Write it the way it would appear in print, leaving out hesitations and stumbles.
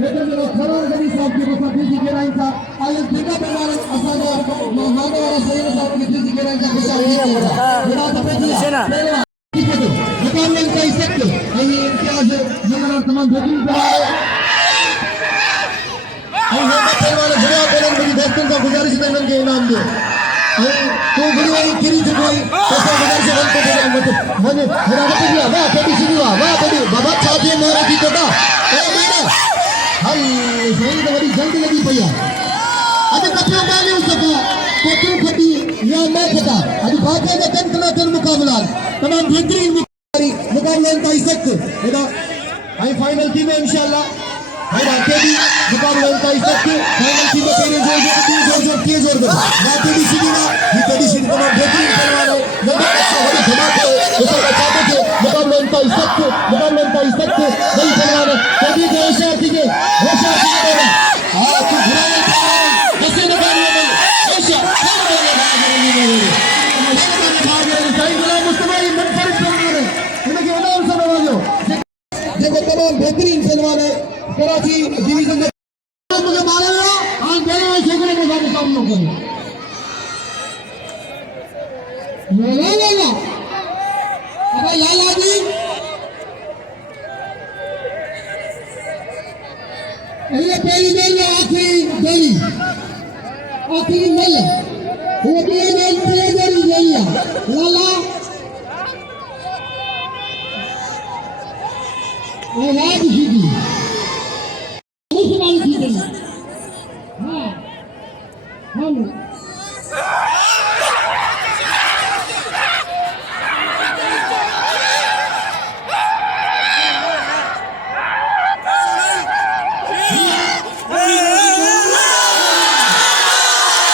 लेकिन जो खरों गरी साहब की बसा फिजी के राइन था आयल बिना बेमार असादा मानो वाला सही साहब की फिजी के राइन था बसा बिना तो पेजिया मुकाबले का इफेक्ट यही इम्तियाज जमना तमाम बेहतरीन कराए हम खेल वाले जवाब देने मेरी दोस्तों का गुजारिश है इनके इनाम दे तो बड़ी वाली किरी जो कोई ऐसा गुजारिश है उनको देना मत मने मेरा मत दिया वाह पेटी सुनिया वाह पेटी बाबा चाहते मारे की तो हाय सही तो बड़ी जल्द लगी भैया अभी कपियों माने उसका कोटू खटी या मैं पता अभी बाकी का कन मुकाबला तमाम बेहतरीन मुकाबला का इफेक्ट बेटा हाई फाइनल टीम है इंशाल्लाह हाई आके भी मुकाबला का इफेक्ट फाइनल टीम में तेरे जोर किए जोर दो ना तेरी सीधी ना ये तेरी सीधी तमाम बेहतरीन करवाना लंबा अच्छा होने धमाके उसका बचाते थे मुकाबला का इफेक्ट नहीं करवाना तेरी जो होशियार थी आज घुराने कैसे निकालिए नहीं होशियार देखो तमाम बेहतरीन फिल्म है कराची डिवीजन में मुझे मारेगा आज मेरे शेखरे के साथ सामने करें ला अब लाला जी ये पहली मेल आखिरी मेल वो पहली मेल लाला आवाज सीधी